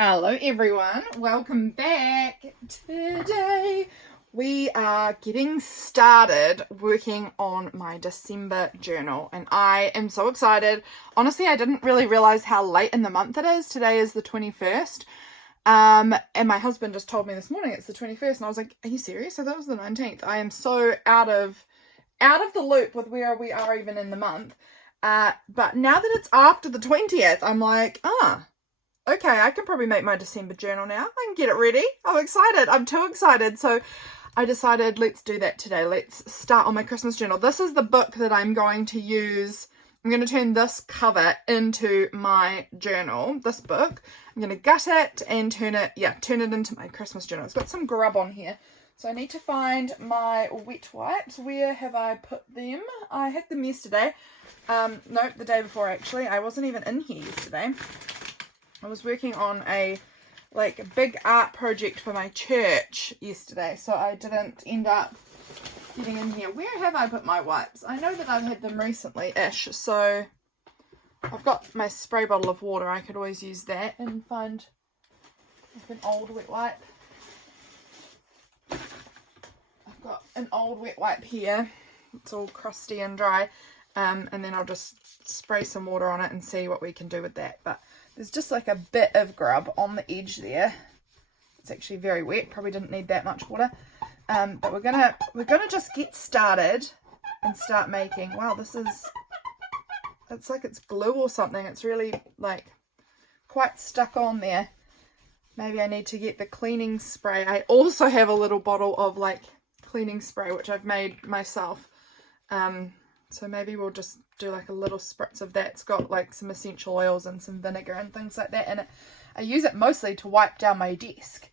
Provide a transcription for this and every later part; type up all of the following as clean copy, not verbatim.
Hello everyone, welcome back. Today we are getting started working on my December journal and I am so excited. Honestly, I didn't really realize how late in the month it is. Today is the 21st and my husband just told me this morning it's the 21st and I was like, are you serious? I thought it was the 19th. I am so out of the loop with where we are even in the month. But now that it's after the 20th, I'm like, okay, I can probably make my December journal now. I can get it ready. I'm excited. I'm too excited. So I decided let's do that today. Let's start on my Christmas journal. This is the book that I'm going to use. I'm going to turn this cover into my journal, this book. I'm going to gut it and turn it into my Christmas journal. It's got some grub on here. So I need to find my wet wipes. Where have I put them? I had them yesterday. No, the day before actually. I wasn't even in here yesterday. I was working on a big art project for my church yesterday, so I didn't end up getting in here. Where have I put my wipes? I know that I've had them recently-ish, so I've got my spray bottle of water. I could always use that and find an old wet wipe. I've got an old wet wipe here. It's all crusty and dry, and then I'll just spray some water on it and see what we can do with that. But there's just like a bit of grub on the edge there. It's actually very wet. Probably didn't need that much water. But we're gonna just get started and start making. Wow, it's like it's glue or something. It's really quite stuck on there. Maybe I need to get the cleaning spray. I also have a little bottle of cleaning spray which I've made myself. So maybe we'll just do a little spritz of that. It's got some essential oils and some vinegar and things like that in it. I use it mostly to wipe down my desk.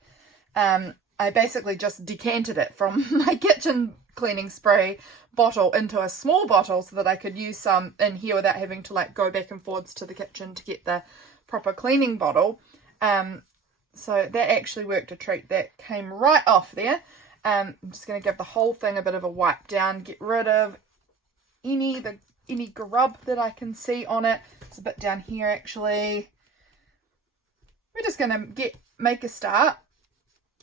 I basically just decanted it from my kitchen cleaning spray bottle into a small bottle so that I could use some in here without having to go back and forwards to the kitchen to get the proper cleaning bottle. So that actually worked a treat. That came right off there. I'm just going to give the whole thing a bit of a wipe down, get rid of any grub that I can see on it. It's a bit down here actually. We're just going to make a start.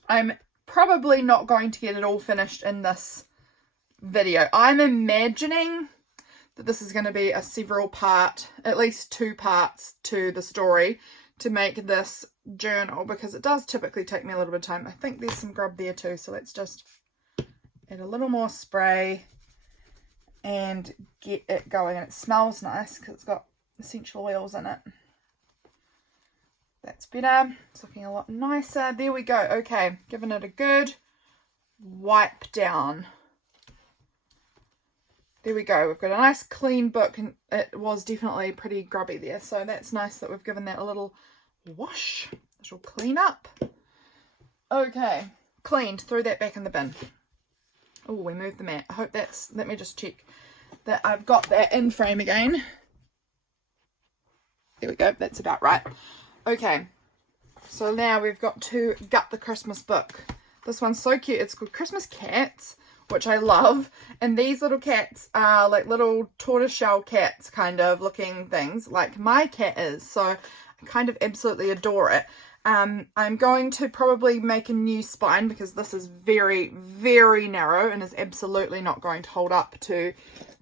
I'm probably not going to get it all finished in this video. I'm imagining that this is going to be a several part, at least 2 parts to the story to make this journal, because it does typically take me a little bit of time. I think there's some grub there too, so let's just add a little more spray and get it going. And it smells nice because it's got essential oils in it. That's better. It's looking a lot nicer. There we go. Okay, giving it a good wipe down. There we go. We've got a nice clean book, and it was definitely pretty grubby there. So that's nice that we've given that a little wash. It'll clean up. Okay, cleaned. Throw that back in the bin. Oh, we moved the mat. I hope let me just check that I've got that in frame again. There we go. That's about right. Okay, so now we've got to gut the Christmas book. This one's so cute. It's called Christmas Cats, which I love. And these little cats are little tortoiseshell cats kind of looking things, like my cat is. So I kind of absolutely adore it. I'm going to probably make a new spine because this is very, very narrow and is absolutely not going to hold up to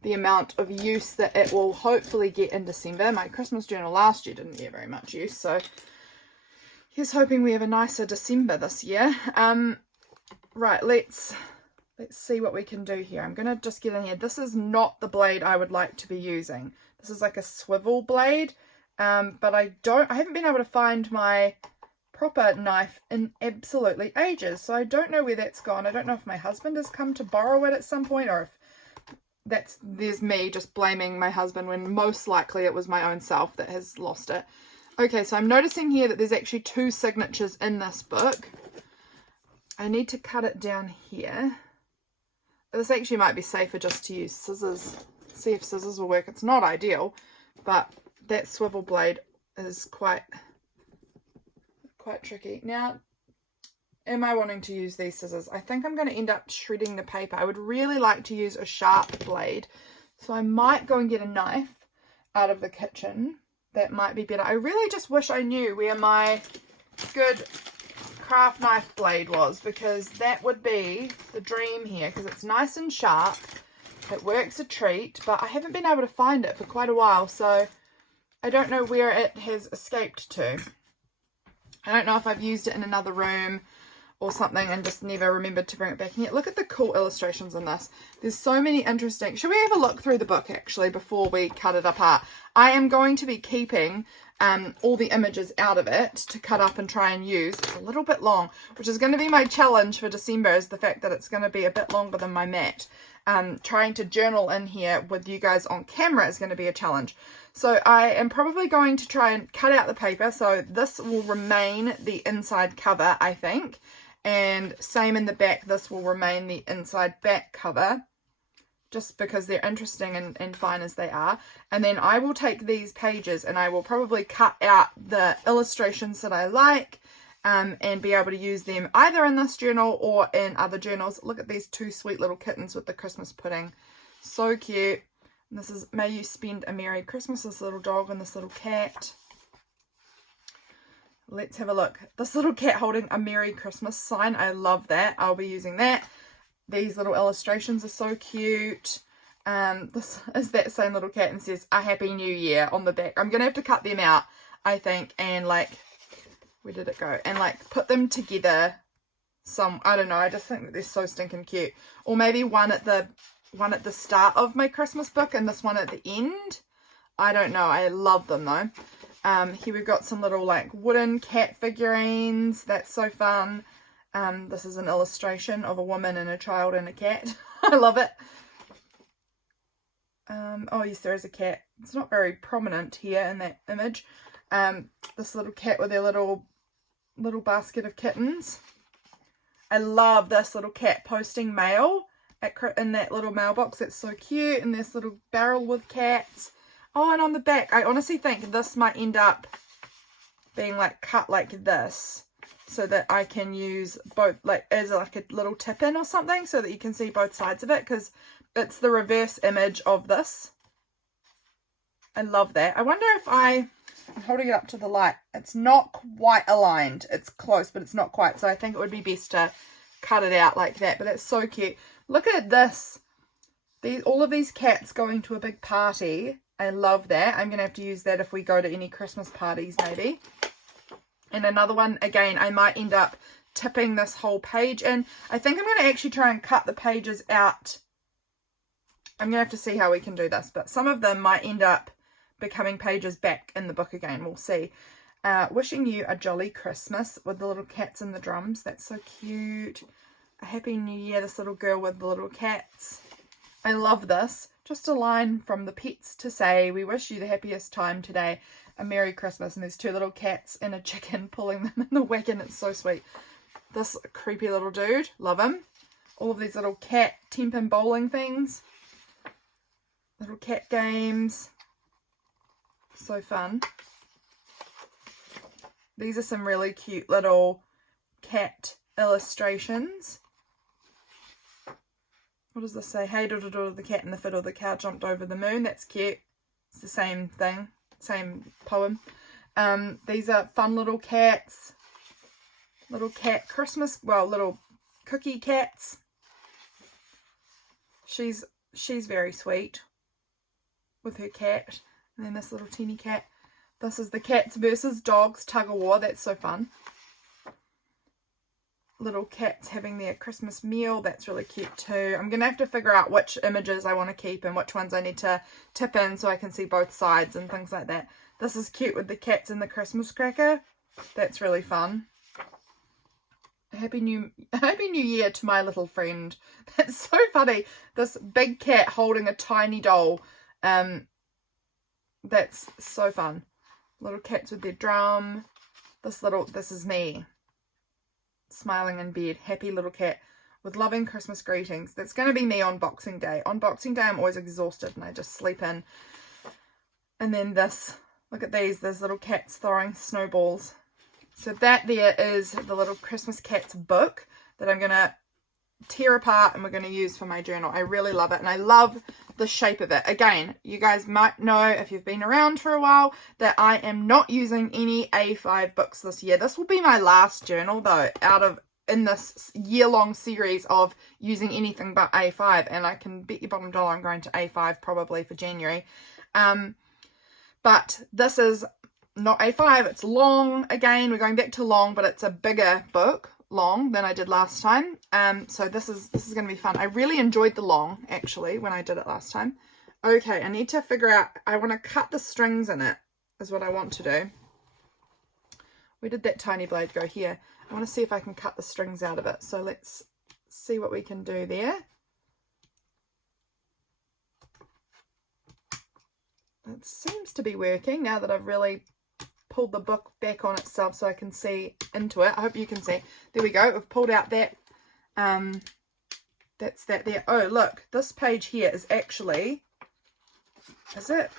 the amount of use that it will hopefully get in December. My Christmas journal last year didn't get very much use, so here's hoping we have a nicer December this year. Right, let's see what we can do here. I'm going to just get in here. This is not the blade I would like to be using. This is like a swivel blade, but I haven't been able to find my proper knife in absolutely ages, so I don't know where that's gone. I don't know if my husband has come to borrow it at some point, or if there's me just blaming my husband when most likely it was my own self that has lost it. Okay, so I'm noticing here that there's actually 2 signatures in this book. I need to cut it down here. This actually might be safer just to use scissors. See if scissors will work. It's not ideal, but that swivel blade is quite tricky. Now, am I wanting to use these scissors? I think I'm going to end up shredding the paper. I would really like to use a sharp blade, so I might go and get a knife out of the kitchen. That might be better. I really just wish I knew where my good craft knife blade was, because that would be the dream here, because it's nice and sharp. It works a treat, but I haven't been able to find it for quite a while, so I don't know where it has escaped to. I don't know if I've used it in another room or something and just never remembered to bring it back in yet. Look at the cool illustrations in this. There's so many interesting... Should we have a look through the book, actually, before we cut it apart? I am going to be keeping all the images out of it to cut up and try and use. It's a little bit long, which is going to be my challenge for December, is the fact that it's going to be a bit longer than my mat. Trying to journal in here with you guys on camera is going to be a challenge. So I am probably going to try and cut out the paper, so this will remain the inside cover, I think. And same in the back, this will remain the inside back cover, just because they're interesting and fine as they are. And then I will take these pages and I will probably cut out the illustrations that I like, and be able to use them either in this journal or in other journals. Look at these two sweet little kittens with the Christmas pudding. So cute. And this is May You Spend a Merry Christmas, this little dog and this little cat. Let's have a look. This little cat holding a Merry Christmas sign. I love that. I'll be using that. These little illustrations are so cute. This is that same little cat and says a Happy New Year on the back. I'm going to have to cut them out, I think, and like, where did it go? And like put them together some, I don't know, I just think that they're so stinking cute. Or maybe one at the start of my Christmas book and this one at the end. I don't know. I love them though. Here we've got some little like wooden cat figurines. That's so fun. This is an illustration of a woman and a child and a cat. I love it. Oh yes, there is a cat. It's not very prominent here in that image. This little cat with their little basket of kittens. I love this little cat posting mail in that little mailbox. That's so cute. And this little barrel with cats. Oh, and on the back, I honestly think this might end up being like cut like this, so that I can use both, like as like a little tip in or something, so that you can see both sides of it, because it's the reverse image of this. I love that. I wonder if I'm holding it up to the light. It's not quite aligned. It's close, but it's not quite. So I think it would be best to cut it out like that. But that's so cute. Look at this. All of these cats going to a big party. I love that. I'm going to have to use that if we go to any Christmas parties maybe. And another one, again, I might end up tipping this whole page in. I think I'm going to actually try and cut the pages out. I'm going to have to see how we can do this. But some of them might end up becoming pages back in the book again. We'll see. Wishing you a jolly Christmas with the little cats and the drums. That's so cute. A Happy New Year, this little girl with the little cats. I love this. Just a line from the pets to say, we wish you the happiest time today. A Merry Christmas. And there's two little cats and a chicken pulling them in the wagon. It's so sweet. This creepy little dude. Love him. All of these little cat temp bowling things. Little cat games. So fun. These are some really cute little cat illustrations. What does this say? Hey, doodle, the cat in the fiddle, the cow jumped over the moon. That's cute. It's the same thing. Same poem. These are fun little cats. Little cat Christmas, well, little cookie cats. She's very sweet with her cat. And then this little teeny cat. This is the cats versus dogs tug of war. That's so fun. Little cats having their Christmas meal. That's really cute too. I'm going to have to figure out which images I want to keep and which ones I need to tip in so I can see both sides and things like that. This is cute with the cats and the Christmas cracker. That's really fun. Happy New Year to my little friend. That's so funny. This big cat holding a tiny doll. That's so fun. Little cats with their drum. This is me. Smiling in bed. Happy little cat with loving Christmas greetings. That's going to be me on Boxing Day. On Boxing Day I'm always exhausted and I just sleep in. And then this. Look at these. There's little cats throwing snowballs. So that there is the little Christmas cats book that I'm going to tear apart and we're going to use for my journal. I really love it, and I love the shape of it. Again, you guys might know if you've been around for a while that I am not using any A5 books this year. This will be my last journal though in this year-long series of using anything but A5, and I can bet your bottom dollar I'm going to A5 probably for January. But this is not A5, it's long. Again, we're going back to long, but it's a bigger book, long, than I did last time. So this is going to be fun. I really enjoyed the long, actually, when I did it last time. Okay, I need to figure out, I want to cut the strings in it, is what I want to do. Where did that tiny blade go? Here. I want to see if I can cut the strings out of it. So let's see what we can do there. It seems to be working now that I've really pulled the book back on itself so I can see into it. I hope you can see. There we go. We've pulled out that. That's that there. Oh, look. This page here is actually... Is it?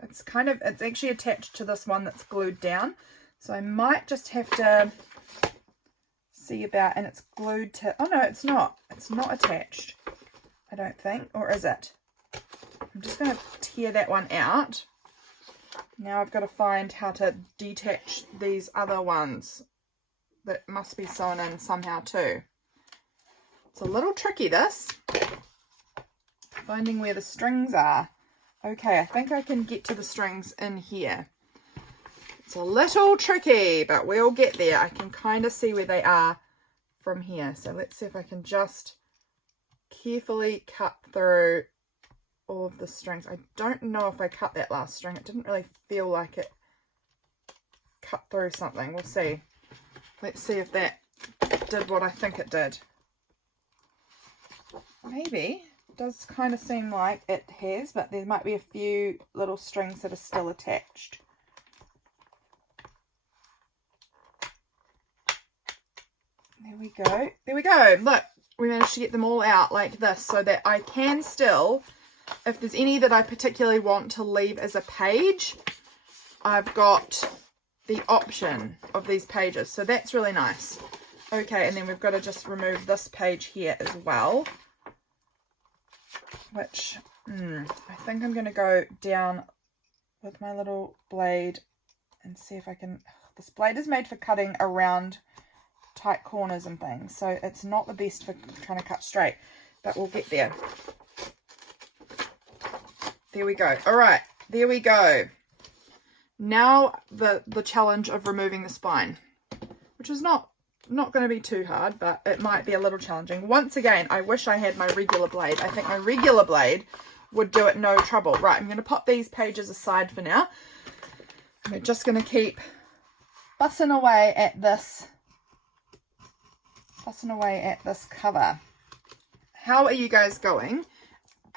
It's actually attached to this one that's glued down. So I might just have to see about... And it's glued to... Oh, no, it's not. It's not attached. I don't think. Or is it? I'm just going to tear that one out. Now I've got to find how to detach these other ones that must be sewn in somehow too. It's a little tricky, this. Finding where the strings are. Okay, I think I can get to the strings in here. It's a little tricky, but we'll get there. I can kind of see where they are from here. So let's see if I can just carefully cut through all of the strings. I don't know if I cut that last string. It didn't really feel like it cut through something. We'll see. Let's see if that did what I think it did. Maybe. It does kind of seem like it has, but there might be a few little strings that are still attached. There we go. There we go. Look, we managed to get them all out like this so that I can still... If there's any that I particularly want to leave as a page, I've got the option of these pages. So that's really nice. Okay, and then we've got to just remove this page here as well. Which, I think I'm going to go down with my little blade and see if I can... This blade is made for cutting around tight corners and things. So it's not the best for trying to cut straight. But we'll get there. There we go. All right, there we go. Now the challenge of removing the spine, which is not going to be too hard, but it might be a little challenging. Once again, I wish I had my regular blade. I think my regular blade would do it no trouble. Right, I'm going to pop these pages aside for now. We're just going to keep fussing away at this cover. How are you guys going?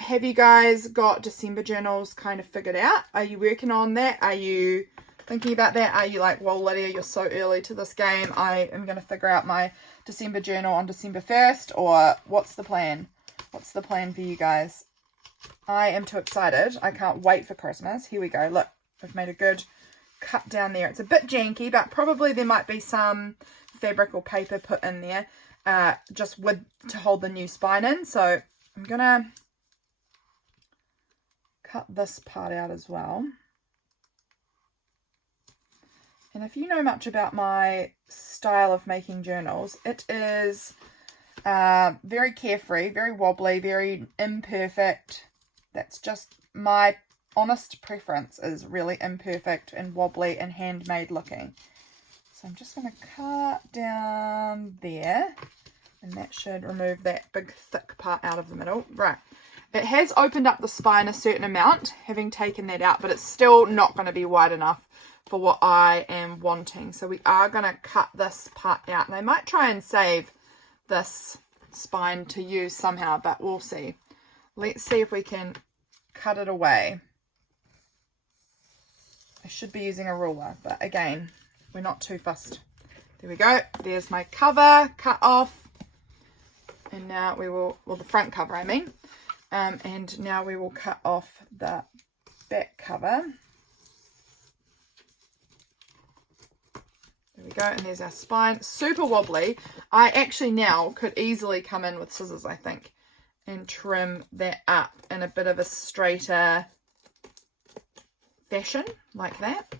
Have you guys got December journals kind of figured out? Are you working on that? Are you thinking about that? Are you like, well, Lydia, you're so early to this game. I am going to figure out my December journal on December 1st. Or what's the plan? What's the plan for you guys? I am too excited. I can't wait for Christmas. Here we go. Look, I've made a good cut down there. It's a bit janky, but probably there might be some fabric or paper put in there just to hold the new spine in. So I'm going to cut this part out as well. And if you know much about my style of making journals, it is very carefree, very wobbly, very imperfect. That's just my honest preference, is really imperfect and wobbly and handmade looking. So I'm just going to cut down there, and that should remove that big thick part out of the middle. Right. It has opened up the spine a certain amount, having taken that out, but it's still not going to be wide enough for what I am wanting. So we are going to cut this part out, and I might try and save this spine to use somehow, but we'll see. Let's see if we can cut it away. I should be using a ruler, but again, we're not too fussed. There we go. There's my cover cut off. And now we will, well, the front cover, I mean. And now we will cut off the back cover. There we go, and there's our spine. Super wobbly. I actually now could easily come in with scissors, I think, and trim that up in a bit of a straighter fashion, like that.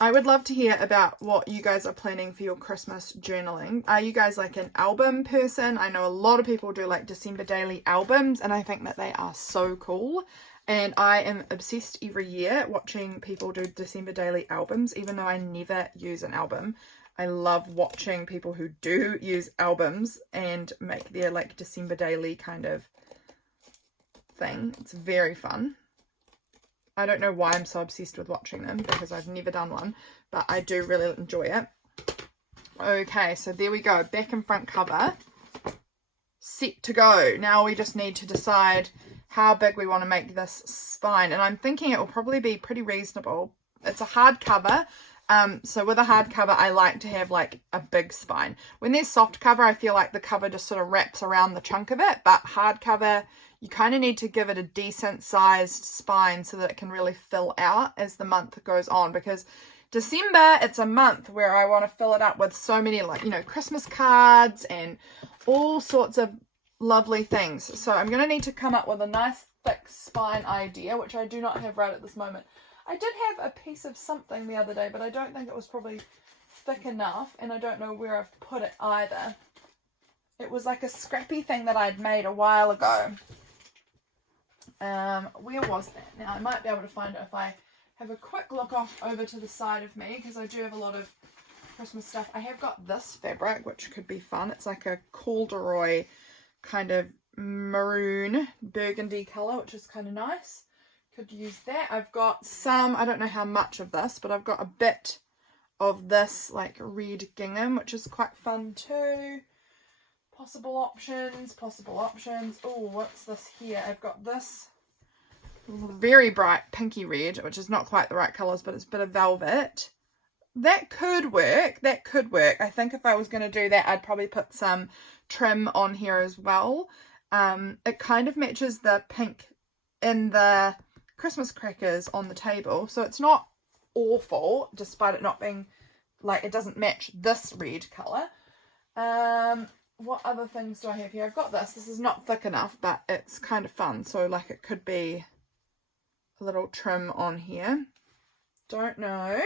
I would love to hear about what you guys are planning for your Christmas journaling. Are you guys like an album person? I know a lot of people do like December daily albums, and I think that they are so cool. And I am obsessed every year watching people do December daily albums, even though I never use an album. I love watching people who do use albums and make their like December daily kind of thing. It's very fun. I don't know why I'm so obsessed with watching them, because I've never done one, but I do really enjoy it. Okay, so there we go. Back and front cover. Set to go. Now we just need to decide how big we want to make this spine. And I'm thinking it will probably be pretty reasonable. It's a hardcover. So with a hardcover, I like to have like a big spine. When there's soft cover, I feel like the cover just sort of wraps around the chunk of it. But hardcover, you kind of need to give it a decent sized spine so that it can really fill out as the month goes on, because December, it's a month where I want to fill it up with so many, like, you know, Christmas cards and all sorts of lovely things. So I'm going to need to come up with a nice thick spine idea, which I do not have right at this moment. I did have a piece of something the other day, but I don't think it was probably thick enough, and I don't know where I've put it either. It was like a scrappy thing that I'd made a while ago. Where was that? Now I might be able to find it if I have a quick look off over to the side of me, because I do have a lot of Christmas stuff. I have got this fabric, which could be fun. It's like a corduroy kind of maroon burgundy colour, which is kind of nice. Could use that. I've got some, I don't know how much of this, but I've got a bit of this like red gingham, which is quite fun too. Possible options. Oh, what's this here? I've got this very bright pinky red, which is not quite the right colours, but it's a bit of velvet. That could work. I think if I was going to do that, I'd probably put some trim on here as well. It kind of matches the pink in the Christmas crackers on the table, so it's not awful, despite it not being, like, it doesn't match this red colour. What other things do I have here? I've got this. This is not thick enough, but it's kind of fun. So, like, it could be a little trim on here. Don't know.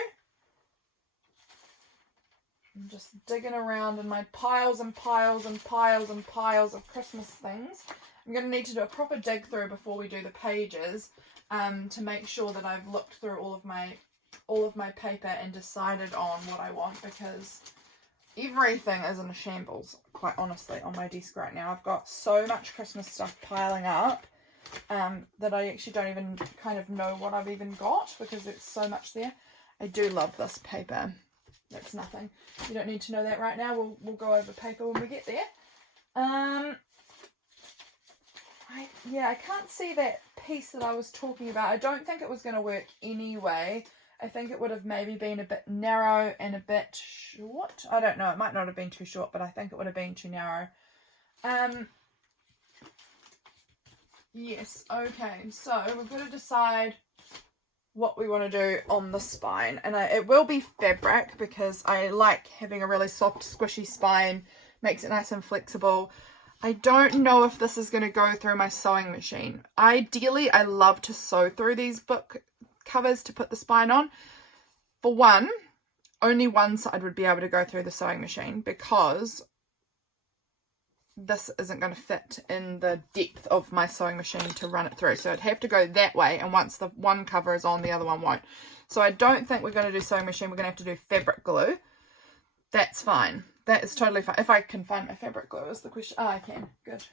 I'm just digging around in my piles and piles and piles and piles of Christmas things. I'm going to need to do a proper dig through before we do the pages, to make sure that I've looked through all of my paper and decided on what I want, because everything is in a shambles, quite honestly, on my desk right now. I've got so much Christmas stuff piling up that I actually don't even kind of know what I've even got, because it's so much there. I do love this paper. That's nothing. You don't need to know that right now. We'll go over paper when we get there. I can't see that piece that I was talking about. I don't think it was going to work anyway. I think it would have maybe been a bit narrow and a bit short. I don't know. It might not have been too short, but I think it would have been too narrow. Yes, okay. So we've got to decide what we want to do on the spine. And it will be fabric, because I like having a really soft, squishy spine. Makes it nice and flexible. I don't know if this is going to go through my sewing machine. Ideally, I love to sew through these book covers to put the spine on. For one, only one side would be able to go through the sewing machine, because this isn't going to fit in the depth of my sewing machine to run it through. So it'd have to go that way, and once the one cover is on, the other one won't. So I don't think we're going to do sewing machine. We're going to have to do fabric glue. That's fine. That is totally fine. If I can find my fabric glue is the question. Oh, I can. Good.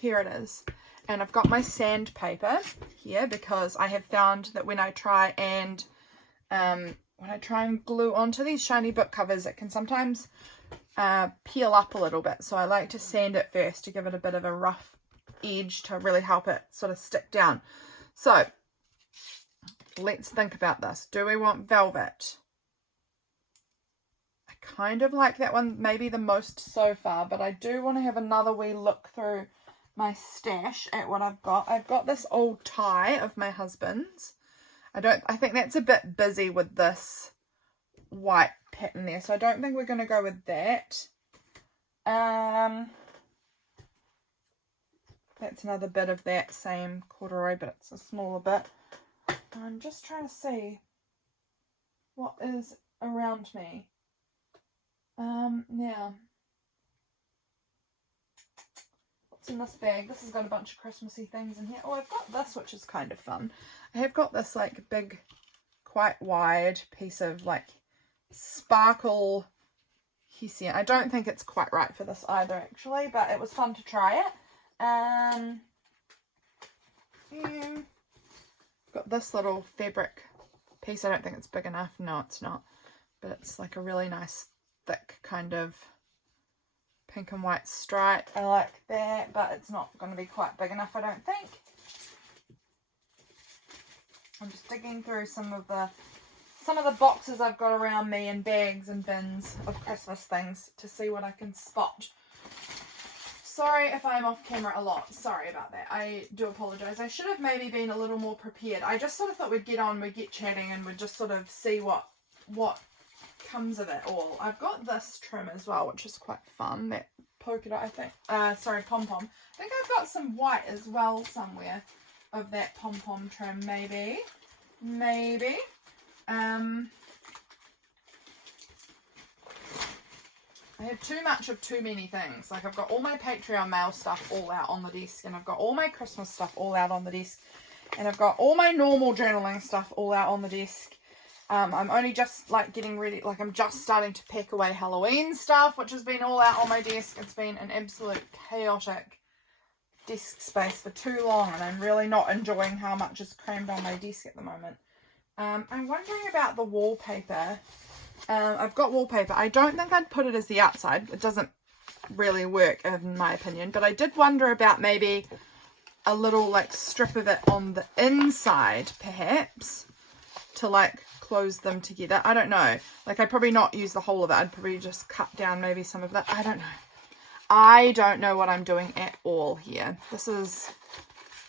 Here it is. And I've got my sandpaper here, because I have found that when I try and glue onto these shiny book covers, it can sometimes peel up a little bit. So I like to sand it first to give it a bit of a rough edge to really help it sort of stick down. So let's think about this. Do we want velvet? I kind of like that one maybe the most so far, but I do want to have another wee look through my stash at what I've got. I've got this old tie of my husband's. I think that's a bit busy with this white pattern there, so I don't think we're going to go with that. That's another bit of that same corduroy, but it's a smaller bit. I'm just trying to see what is around me. Now, what's in this bag? This has got a bunch of Christmassy things in here. Oh, I've got this, which is kind of fun. I have got this like big, quite wide piece of like sparkle hessian. I don't think it's quite right for this either, actually, but it was fun to try it. Got this little fabric piece. I don't think it's big enough. No, it's not. But it's like a really nice, thick kind of pink and white stripe. I like that, but it's not going to be quite big enough, I don't think. I'm just digging through some of the boxes I've got around me and bags and bins of Christmas things to see what I can spot. Sorry if I'm off camera a lot. Sorry about that. I do apologise. I should have maybe been a little more prepared. I just sort of thought we'd get on, we'd get chatting, and we'd just sort of see what comes of it all. I've got this trim as well, which is quite fun. That polka dot, I think. Sorry, pom-pom. I think I've got some white as well somewhere of that pom-pom trim, maybe. Maybe. I have too much of too many things. Like, I've got all my Patreon mail stuff all out on the desk, and I've got all my Christmas stuff all out on the desk, and I've got all my normal journaling stuff all out on the desk. I'm only just like getting ready, like I'm just starting to pack away Halloween stuff, which has been all out on my desk. It's been an absolute chaotic desk space for too long, and I'm really not enjoying how much is crammed on my desk at the moment. I'm wondering about the wallpaper. I've got wallpaper. I don't think I'd put it as the outside. It doesn't really work in my opinion, but I did wonder about maybe a little like strip of it on the inside perhaps to like close them together. I don't know. Like, I'd probably not use the whole of it. I'd probably just cut down maybe some of that. I don't know. I don't know what I'm doing at all here. This is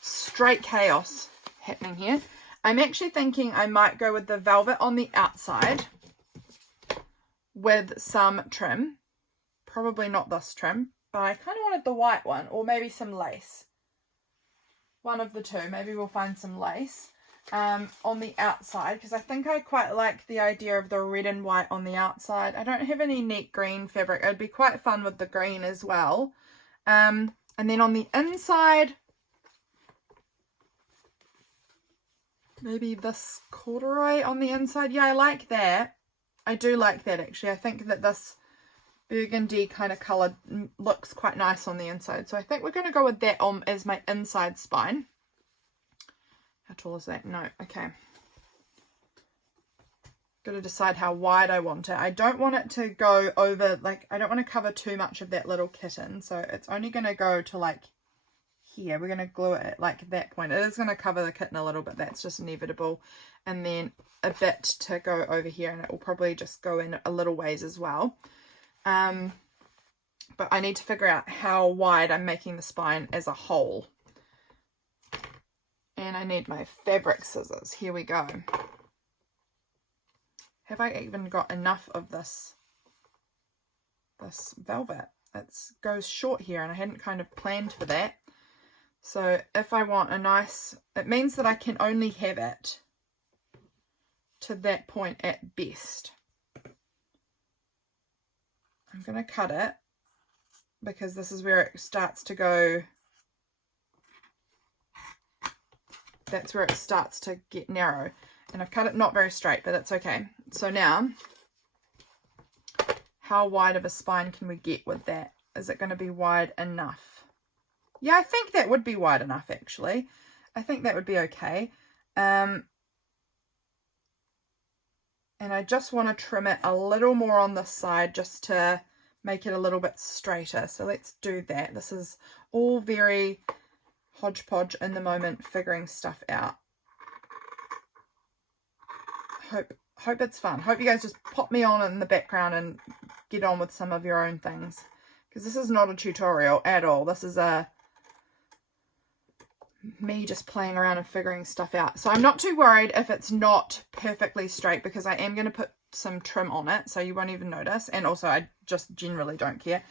straight chaos happening here. I'm actually thinking I might go with the velvet on the outside with some trim. Probably not this trim, but I kind of wanted the white one, or maybe some lace. One of the two. Maybe we'll find some lace on the outside, because I think I quite like the idea of the red and white on the outside. I don't have any neat green fabric. It'd be quite fun with the green as well. And then on the inside, maybe this corduroy on the inside. Yeah, I like that. I do like that, actually. I think that this burgundy kind of colour looks quite nice on the inside. So I think we're going to go with that on as my inside spine. How tall is that? No. Okay. Got to decide how wide I want it. I don't want it to go over, like, I don't want to cover too much of that little kitten. So it's only going to go to, like, here. We're going to glue it at, like, that point. It is going to cover the kitten a little bit. That's just inevitable. And then a bit to go over here, and it will probably just go in a little ways as well. But I need to figure out how wide I'm making the spine as a whole. And I need my fabric scissors. Here we go. Have I even got enough of this velvet? It goes short here, and I hadn't kind of planned for that. So if I want a nice, it means that I can only have it to that point at best. I'm going to cut it because this is where it starts to go. That's where it starts to get narrow. And I've cut it not very straight, but that's okay. So now, how wide of a spine can we get with that? Is it going to be wide enough? Yeah, I think that would be wide enough, actually. I think that would be okay. And I just want to trim it a little more on this side just to make it a little bit straighter. So let's do that. This is all very hodgepodge in the moment, figuring stuff out. Hope it's fun. Hope you guys just pop me on in the background and get on with some of your own things, because this is not a tutorial at all. This is me just playing around and figuring stuff out. So I'm not too worried if it's not perfectly straight, because I am going to put some trim on it, so you won't even notice. And also I just generally don't care.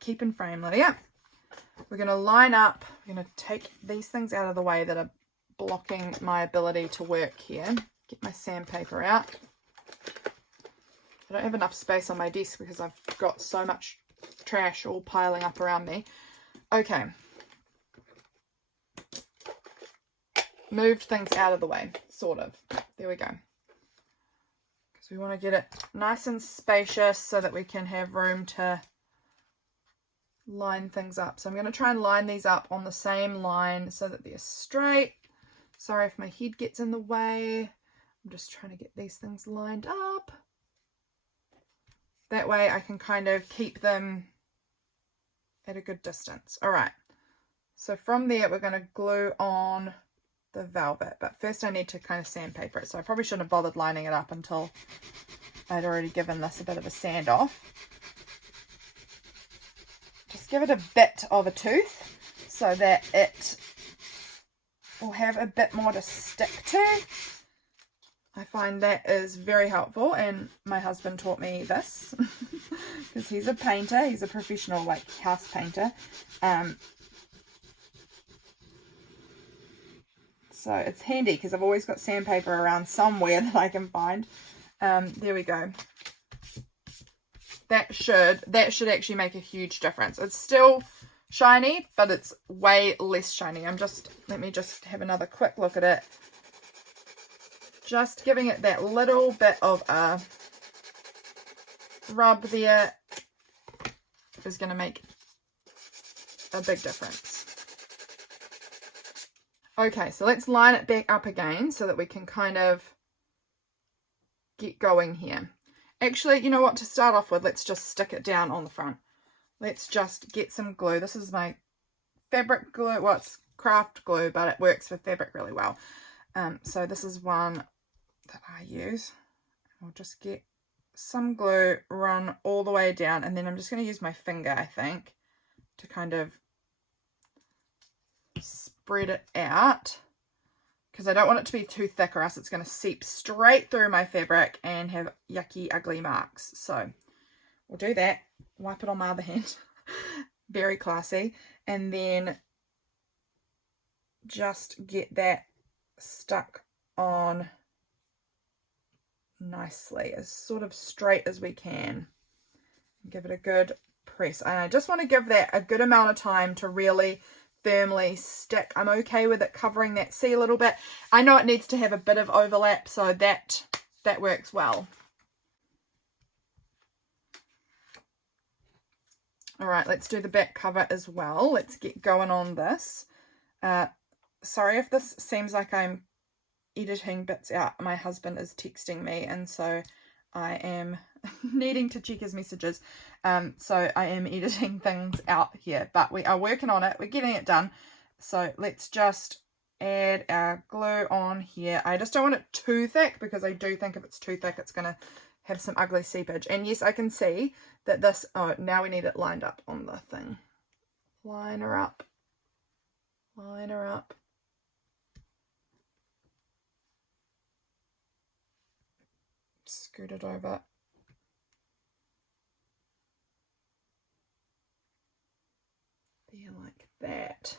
Keep in frame, Lydia. We're going to line up. We're going to take these things out of the way that are blocking my ability to work here. Get my sandpaper out. I don't have enough space on my desk because I've got so much trash all piling up around me. Okay. Moved things out of the way, sort of. There we go. Because we want to get it nice and spacious so that we can have room to line things up. So I'm going to try and line these up on the same line so that they're straight. Sorry if my head gets in the way. I'm just trying to get these things lined up. That way I can kind of keep them at a good distance. All right. So from there, we're going to glue on the velvet. But first I need to kind of sandpaper it. So I probably shouldn't have bothered lining it up until I'd already given this a bit of a sand off. Just give it a bit of a tooth so that it will have a bit more to stick to. I find that is very helpful, and my husband taught me this because he's a painter. He's a professional like house painter. So it's handy because I've always got sandpaper around somewhere that I can find. There we go. That should actually make a huge difference. It's still shiny, but it's way less shiny. Let me just have another quick look at it. Just giving it that little bit of a rub there is going to make a big difference. Okay, so let's line it back up again so that we can kind of get going here. Actually, you know what, to start off with, let's just stick it down on the front. Let's just get some glue. This is my fabric glue. Well, it's craft glue, but it works for fabric really well. So this is one that I use. I'll just get some glue, run all the way down, and then I'm just going to use my finger, I think, to kind of spread it out, because I don't want it to be too thick or else it's going to seep straight through my fabric and have yucky, ugly marks. So we'll do that. Wipe it on my other hand. Very classy. And then just get that stuck on nicely, as sort of straight as we can. Give it a good press. And I just want to give that a good amount of time to really firmly stick. I'm okay with it covering that C a little bit. I know it needs to have a bit of overlap, so that works well. All right, let's do the back cover as well. Let's get going on this. Sorry if this seems like I'm editing bits out. My husband is texting me, and so I am needing to check his messages. So I am editing things out here, but we are working on it. We're getting it done. So let's just add our glue on here. I just don't want it too thick, because I do think if it's too thick, it's going to have some ugly seepage. And yes, I can see that this, oh, now we need it lined up on the thing. Line her up. Line her up. Scoot it over. There, like that.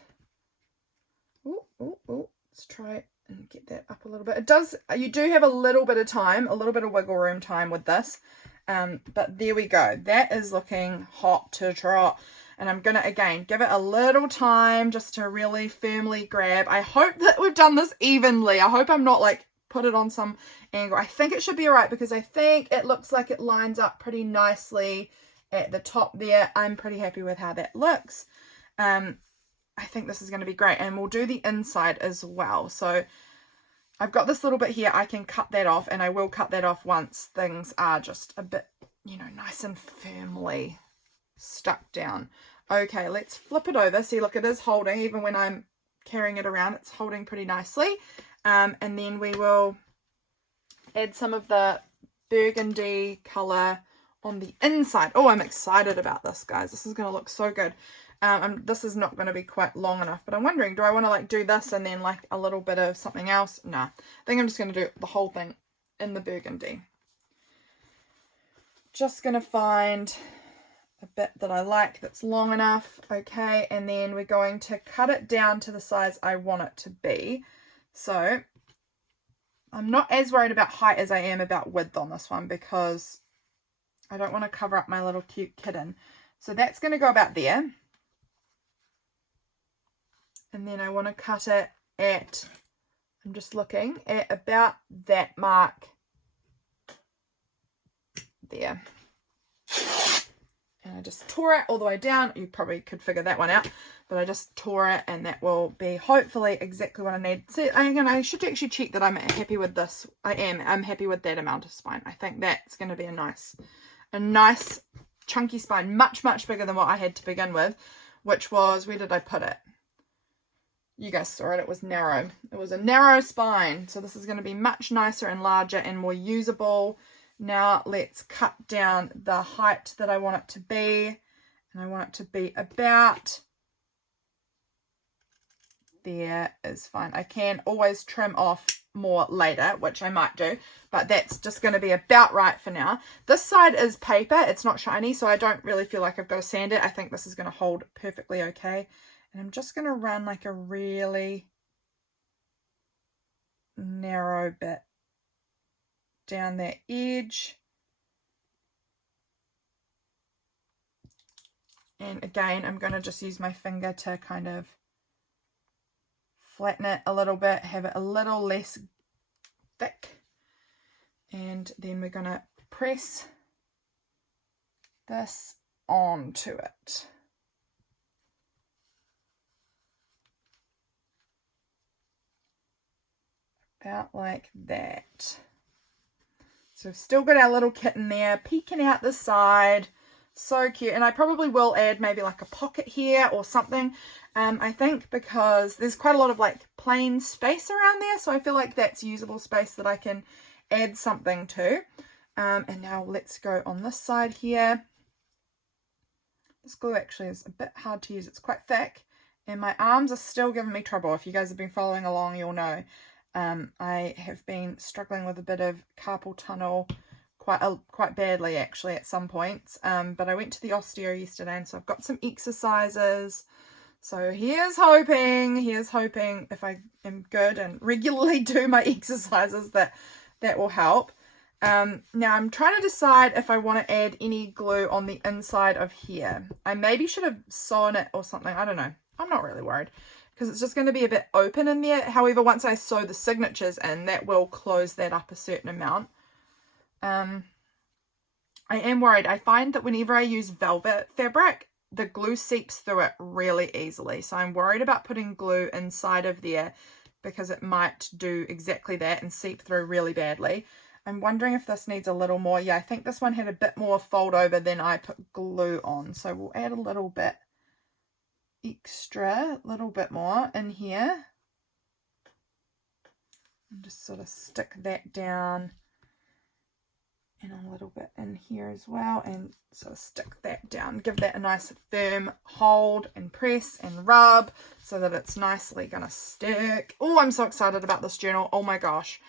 Oh, oh, oh. Let's try it and get that up a little bit. It does, you do have a little bit of time, a little bit of wiggle room time with this. But there we go. That is looking hot to trot. And I'm going to, again, give it a little time just to really firmly grab. I hope that we've done this evenly. I hope I'm not like put it on some angle. I think it should be all right, because I think it looks like it lines up pretty nicely at the top there. I'm pretty happy with how that looks. I think this is going to be great. And we'll do the inside as well. So I've got this little bit here. I can cut that off, and I will cut that off once things are just a bit, you know, nice and firmly stuck down. Okay, let's flip it over. See, look, it is holding. Even when I'm carrying it around, it's holding pretty nicely. And then we will add some of the burgundy colour on the inside. Oh, I'm excited about this, guys. This is going to look so good. This is not going to be quite long enough, but I'm wondering, do I want to like do this and then like a little bit of something else? Nah, I think I'm just going to do the whole thing in the burgundy. just going to find a bit that I like that's long enough. Okay, and then we're going to cut it down to the size I want it to be. So I'm not as worried about height as I am about width on this one, because I don't want to cover up my little cute kitten. So that's going to go about there. And then I want to cut it at, I'm just looking, at about that mark there. And I just tore it all the way down. You probably could figure that one out, but I just tore it, and that will be hopefully exactly what I need. So I should actually check that I'm happy with this. I'm happy with that amount of spine. I think that's going to be a nice chunky spine, much bigger than what I had to begin with, which was, where did I put it? You guys saw it. It was narrow. It was a narrow spine. So this is going to be much nicer and larger and more usable. Now let's cut down the height that I want it to be. And I want it to be about there is fine. I can always trim off more later, which I might do, but that's just going to be about right for now. This side is paper. It's not shiny, so I don't really feel like I've got to sand it. I think this is going to hold perfectly okay. And I'm just going to run like a really narrow bit down that edge. And again, I'm going to just use my finger to kind of flatten it a little bit, have it a little less thick. And then we're going to press this onto it. About like that. So we've still got our little kitten there peeking out the side. So cute. And I probably will add maybe like a pocket here or something, I think, because there's quite a lot of like plain space around there, so I feel like that's usable space that I can add something to. And now let's go on this side here. This glue actually is a bit hard to use. It's quite thick, and my arms are still giving me trouble. If you guys have been following along, you'll know I have been struggling with a bit of carpal tunnel quite badly actually at some points, but I went to the osteo yesterday, and so I've got some exercises. So here's hoping if I am good and regularly do my exercises that will help. Now I'm trying to decide if I want to add any glue on the inside of here. I maybe should have sewn it or something. I don't know. I'm not really worried, because it's just going to be a bit open in there. However, once I sew the signatures in, that will close that up a certain amount. I am worried. I find that whenever I use velvet fabric, the glue seeps through it really easily. So I'm worried about putting glue inside of there, because it might do exactly that and seep through really badly. I'm wondering if this needs a little more. Yeah, I think this one had a bit more fold over than I put glue on. So we'll add a little bit extra, a little bit more in here. And just sort of stick that down. And a little bit in here as well, and sort of stick that down, give that a nice firm hold and press and rub so that it's nicely gonna stick. Oh, I'm so excited about this journal. Oh my gosh,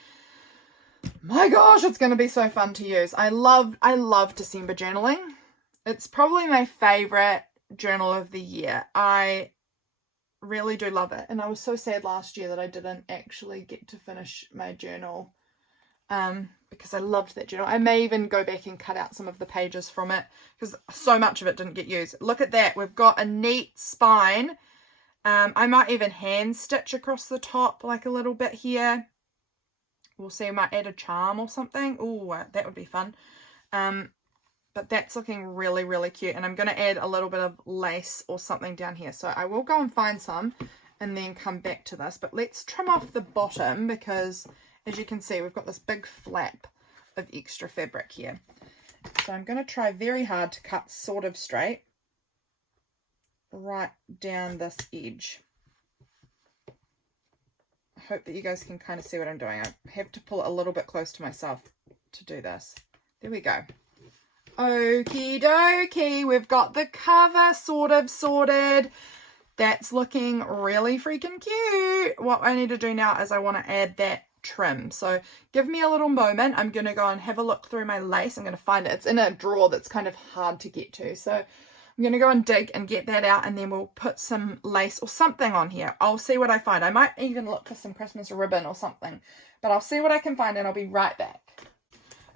it's gonna be so fun to use. I love December journaling. It's probably my favorite journal of the year. I really do love it, and I was so sad last year that I didn't actually get to finish my journal, because I loved that journal. I may even go back and cut out some of the pages from it, because so much of it didn't get used. Look at that. We've got a neat spine. I might even hand stitch across the top like a little bit here. We'll see. I might add a charm or something. Oh, that would be fun. But that's looking really, really cute. And I'm going to add a little bit of lace or something down here. So I will go and find some and then come back to this. But let's trim off the bottom, because as you can see, we've got this big flap of extra fabric here. So I'm going to try very hard to cut sort of straight right down this edge. I hope that you guys can kind of see what I'm doing. I have to pull it a little bit close to myself to do this. There we go. Okie dokie, we've got the cover sort of sorted. That's looking really freaking cute. What I need to do now is I want to add that trim. So give me a little moment. I'm going to go and have a look through my lace. I'm going to find it. It's in a drawer that's kind of hard to get to. So I'm going to go and dig and get that out, and then we'll put some lace or something on here. I'll see what I find. I might even look for some Christmas ribbon or something, but I'll see what I can find and I'll be right back.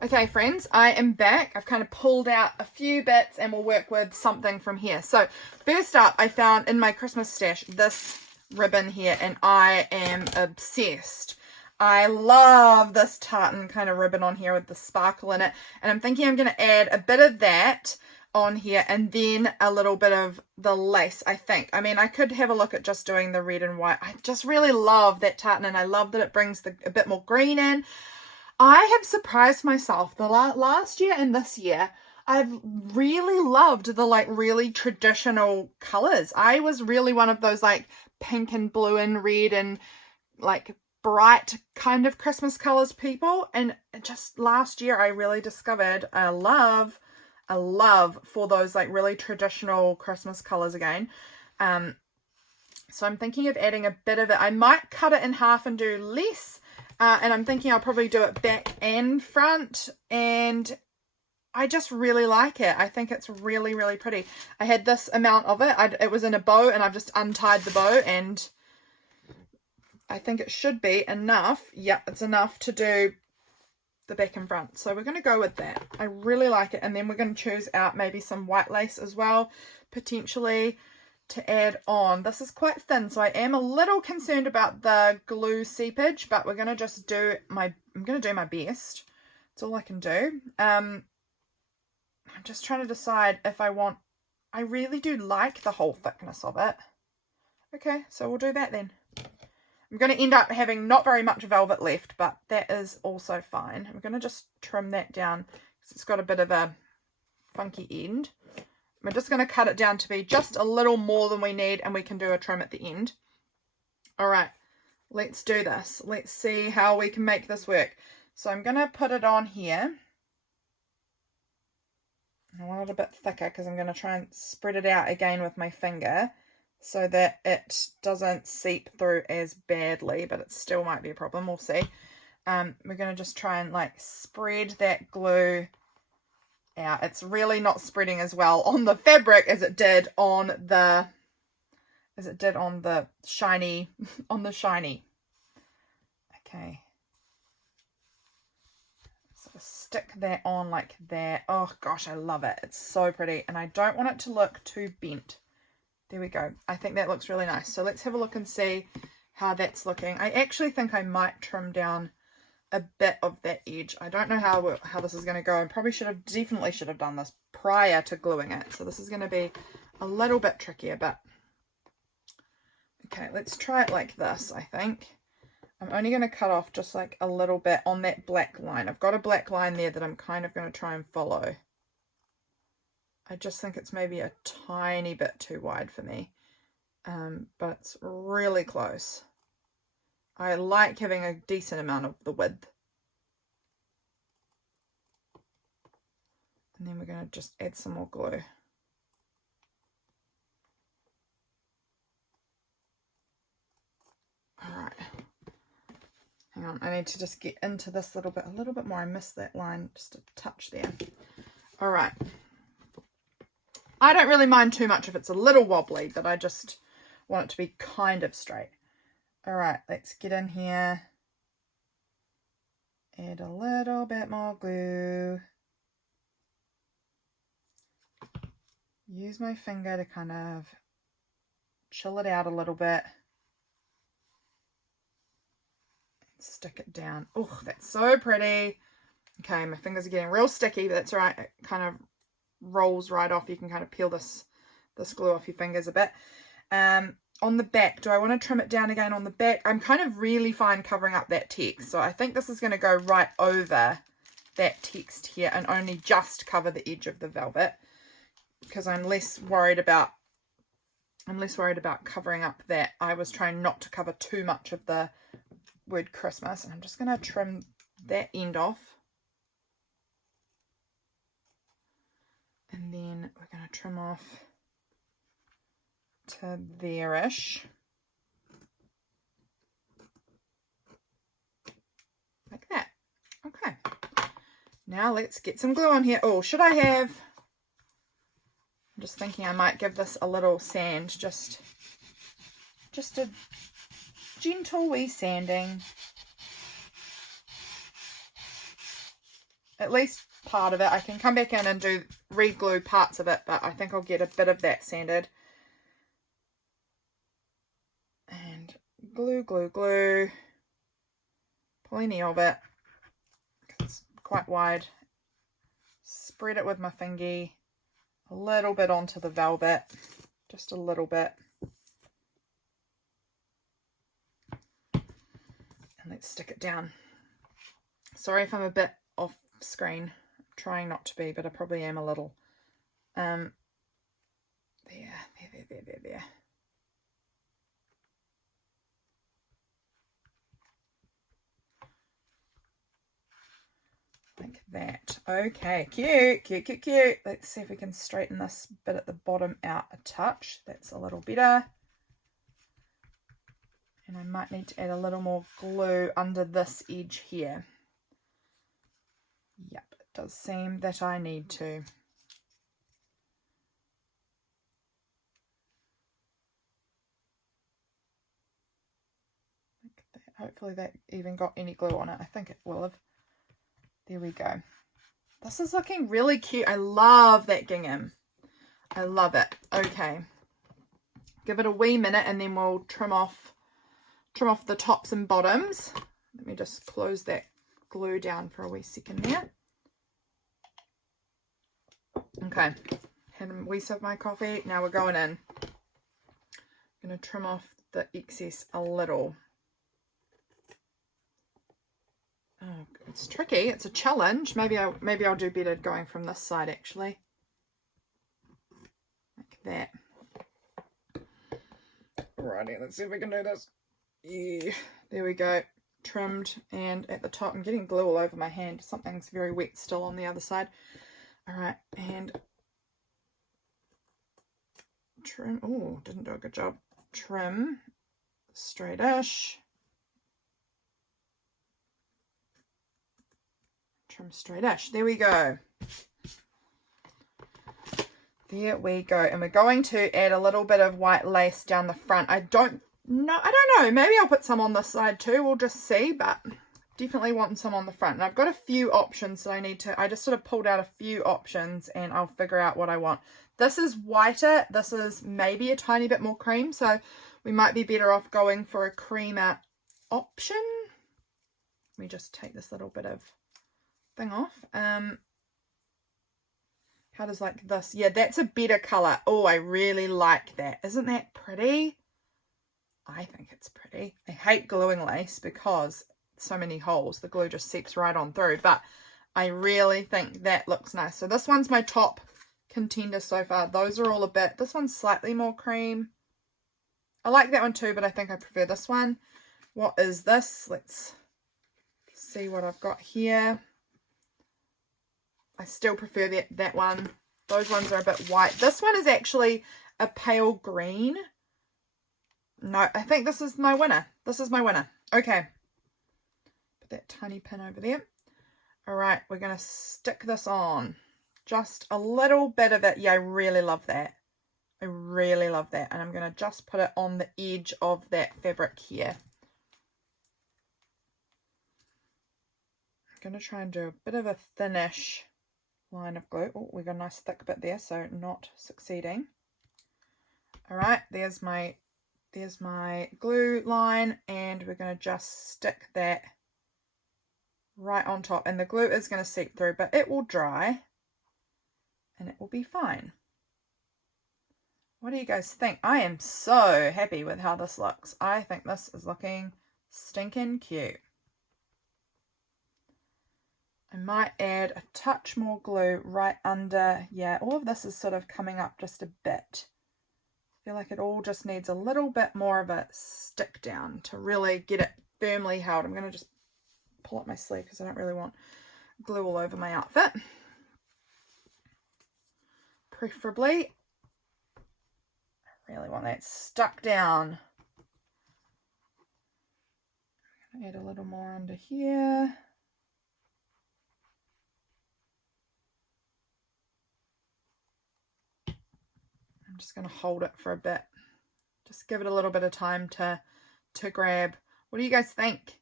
Okay, friends, I am back. I've kind of pulled out a few bits and we'll work with something from here. So first up, I found in my Christmas stash this ribbon here, and I am obsessed. I love this tartan kind of ribbon on here with the sparkle in it, and I'm thinking I'm going to add a bit of that on here and then a little bit of the lace, I think. I mean, I could have a look at just doing the red and white. I just really love that tartan, and I love that it brings a bit more green in. I have surprised myself the last year and this year. I've really loved the like really traditional colors. I was really one of those like pink and blue and red and like bright kind of Christmas colors people. And just last year I really discovered a love for those like really traditional Christmas colors again. So I'm thinking of adding a bit of it. I might cut it in half and do less. And I'm thinking I'll probably do it back and front, and I just really like it. I think it's really, really pretty. I had this amount of it. It was in a bow, and I've just untied the bow, and I think it should be enough. Yep, it's enough to do the back and front. So we're going to go with that. I really like it. And then we're going to choose out maybe some white lace as well, potentially, to add on. This is quite thin, so I am a little concerned about the glue seepage, but we're going to just do I'm going to do my best. That's all I can do. I'm just trying to decide if I really do like the whole thickness of it. Okay, so we'll do that then. I'm going to end up having not very much velvet left, but that is also fine. I'm going to just trim that down because it's got a bit of a funky end. We're just going to cut it down to be just a little more than we need, and we can do a trim at the end. All right, let's do this. Let's see how we can make this work. So I'm going to put it on here. I want it a bit thicker because I'm going to try and spread it out again with my finger so that it doesn't seep through as badly, but it still might be a problem. We'll see. We're going to just try and like spread that glue out. It's really not spreading as well on the fabric as it did on the shiny Okay, so stick that on like that. Oh gosh, I love it. It's so pretty, and I don't want it to look too bent. There we go. I think that looks really nice. So let's have a look and see how that's looking. I actually think I might trim down a bit of that edge. I don't know how this is going to go. I probably definitely should have done this prior to gluing it. So this is going to be a little bit trickier, but okay, let's try it like this. I think I'm only going to cut off just like a little bit on that black line. I've got a black line there that I'm kind of going to try and follow. I just think it's maybe a tiny bit too wide for me, but it's really close. I like having a decent amount of the width. And then we're going to just add some more glue. Alright. Hang on, I need to just get into this a little bit more. I missed that line just a touch there. Alright. I don't really mind too much if it's a little wobbly, but I just want it to be kind of straight. All right, let's get in here. Add a little bit more glue. Use my finger to kind of chill it out a little bit. Stick it down. Oh, that's so pretty. Okay, my fingers are getting real sticky, but that's all right. It kind of rolls right off. You can kind of peel this glue off your fingers a bit. On the back, do I want to trim it down again on the back? I'm kind of really fine covering up that text, so I think this is going to go right over that text here and only just cover the edge of the velvet, because I'm less worried about covering up that. I was trying not to cover too much of the word Christmas, and I'm just going to trim that end off, and then we're going to trim off to there-ish. Okay, now let's get some glue on here. Oh, should I have, I'm just thinking I might give this a little sand, just a gentle wee sanding. At least part of it. I can come back in and do re-glue parts of it, but I think I'll get a bit of that sanded. And glue, glue, glue. Plenty of it. It's quite wide. Spread it with my fingy. A little bit onto the velvet. Just a little bit. And let's stick it down. Sorry if I'm a bit off screen. I'm trying not to be, but I probably am a little. There. Like that. Okay, cute, cute, cute, cute. Let's see if we can straighten this bit at the bottom out a touch. That's a little better. And I might need to add a little more glue under this edge here. Yep, it does seem that I need to. Like that. Hopefully that even got any glue on it. I think it will have. There we go. This is looking really cute. I love that gingham. I love it. Okay. Give it a wee minute and then we'll trim off the tops and bottoms. Let me just close that glue down for a wee second there. Okay. Had a wee sip of my coffee. Now we're going in. I'm going to trim off the excess a little. Oh, it's tricky. It's a challenge. Maybe I'll do better going from this side actually. Like that. Alrighty, let's see if we can do this. Yeah, there we go. Trimmed, and at the top I'm getting glue all over my hand. Something's very wet still on the other side. Alright, and trim. Oh, didn't do a good job. Trim straightish. Trim straightish. There we go. There we go. And we're going to add a little bit of white lace down the front. I don't know. Maybe I'll put some on this side too. We'll just see, but definitely want some on the front. And I've got a few options that I just sort of pulled out a few options and I'll figure out what I want. This is whiter. This is maybe a tiny bit more cream. So we might be better off going for a creamer option. Let me just take this little bit of thing off. How does like this? Yeah, that's a better color. Oh, I really like that. Isn't that pretty? I think it's pretty. I hate gluing lace because so many holes. The glue just seeps right on through, but I really think that looks nice. So this one's my top contender so far. Those are all a bit, this one's slightly more cream. I like that one too, but I think I prefer this one. What is this? Let's see what I've got here. I still prefer that one. Those ones are a bit white. This one is actually a pale green. No, I think this is my winner. This is my winner. Okay. Put that tiny pin over there. All right, we're going to stick this on. Just a little bit of it. Yeah, I really love that. I really love that. And I'm going to just put it on the edge of that fabric here. I'm going to try and do a bit of a thinnish line of glue. Oh, we got a nice thick bit there, so not succeeding. All right, there's my glue line, and we're going to just stick that right on top. And the glue is going to seep through, but it will dry and it will be fine. What do you guys think? I am so happy with how this looks. I think this is looking stinking cute. I might add a touch more glue right under. Yeah, all of this is sort of coming up just a bit. I feel like it all just needs a little bit more of a stick down to really get it firmly held. I'm going to just pull up my sleeve because I don't really want glue all over my outfit. Preferably, I really want that stuck down. I'm going to add a little more under here. I'm just going to hold it for a bit. Just give it a little bit of time to grab. What do you guys think?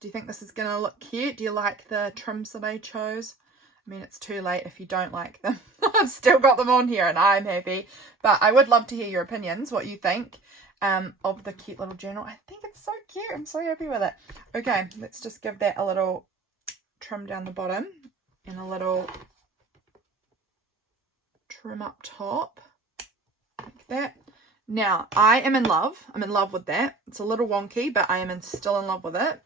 Do you think this is going to look cute? Do you like the trims that I chose? I mean, it's too late if you don't like them. I've still got them on here and I'm happy. But I would love to hear your opinions, what you think of the cute little journal. I think it's so cute. I'm so happy with it. Okay, let's just give that a little trim down the bottom and a little trim up top. Like that. Now, I am in love. I'm in love with that. It's a little wonky, but I am still in love with it.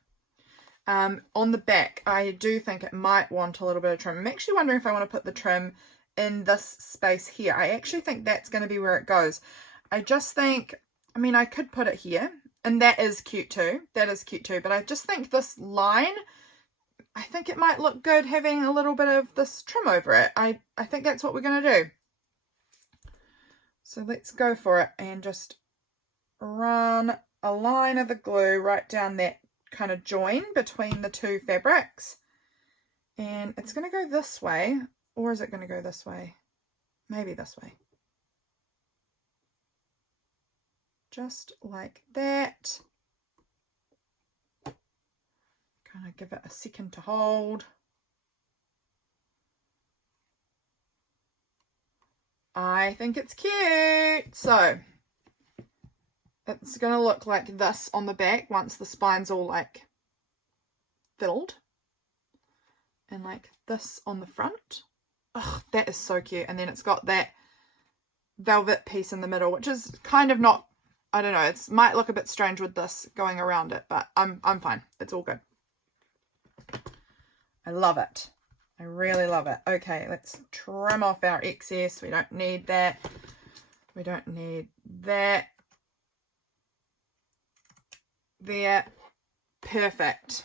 On the back, I do think it might want a little bit of trim. I'm actually wondering if I want to put the trim in this space here. I actually think that's going to be where it goes. I just think, I mean, I could put it here, and that is cute too. That is cute too, but I just think this line, I think it might look good having a little bit of this trim over it. I think that's what we're going to do. So let's go for it and just run a line of the glue right down that kind of join between the two fabrics. And it's going to go this way, or is it going to go this way? Maybe this way. Just like that. Kind of give it a second to hold. I think it's cute. So it's going to look like this on the back once the spine's all like filled. And like this on the front. Ugh, that is so cute. And then it's got that velvet piece in the middle, which is kind of not, I don't know, it might look a bit strange with this going around it, but I'm fine. It's all good. I love it. I really love it. Okay, let's trim off our excess. We don't need that. We don't need that. There. Perfect.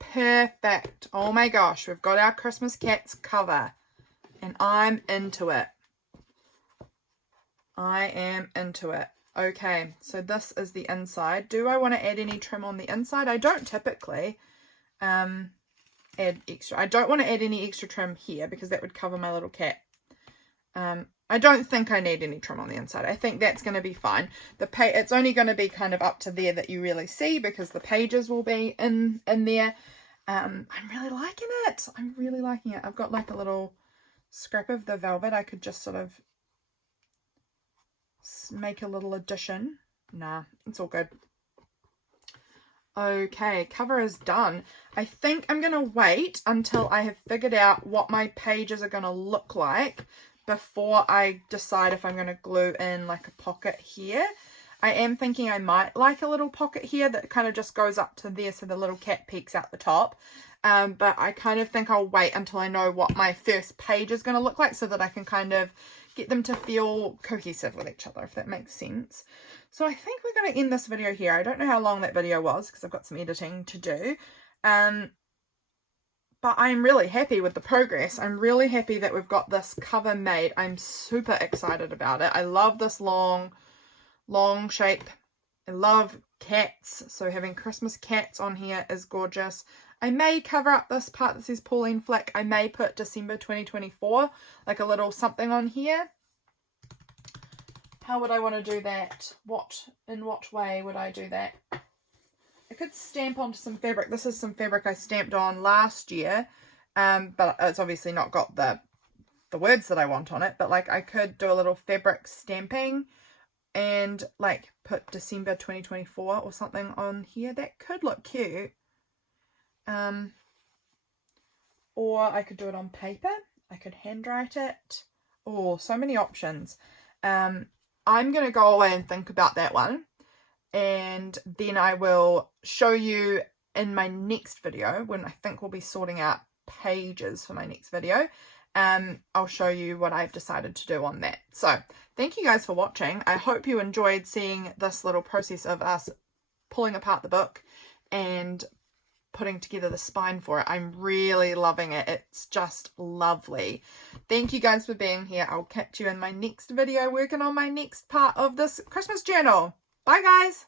Perfect. Oh my gosh, we've got our Christmas cats cover. And I'm into it. I am into it. Okay, so this is the inside. Do I want to add any trim on the inside? I don't typically add extra. I don't want to add any extra trim here because that would cover my little cat. I don't think I need any trim on the inside. I think that's going to be fine. It's only going to be kind of up to there that you really see because the pages will be in there. I'm really liking it. I'm really liking it. I've got like a little scrap of the velvet. I could just sort of make a little addition. Nah, it's all good. Okay, cover is done. I think I'm going to wait until I have figured out what my pages are going to look like before I decide if I'm going to glue in like a pocket here. I am thinking I might like a little pocket here that kind of just goes up to there so the little cat peeks out the top. But I kind of think I'll wait until I know what my first page is going to look like so that I can kind of get them to feel cohesive with each other, if that makes sense. So I think we're going to end this video here. I don't know how long that video was because I've got some editing to do. But I'm really happy with the progress. I'm really happy that we've got this cover made. I'm super excited about it. I love this long shape. I love cats. So having Christmas cats on here is gorgeous. I may cover up this part that says Pauline Flick. I may put December 2024, like a little something on here. How would I want to do that? In what way would I do that? I could stamp onto some fabric. This is some fabric I stamped on last year, but it's obviously not got the words that I want on it. But like I could do a little fabric stamping and like put December 2024 or something on here. That could look cute. Or I could do it on paper. I could handwrite it. Oh, so many options. I'm going to go away and think about that one. And then I will show you in my next video, when I think we'll be sorting out pages for my next video. I'll show you what I've decided to do on that. So thank you guys for watching. I hope you enjoyed seeing this little process of us pulling apart the book and putting together the spine for it. I'm really loving it. It's just lovely. Thank you guys for being here. I'll catch you in my next video working on my next part of this Christmas journal. Bye guys.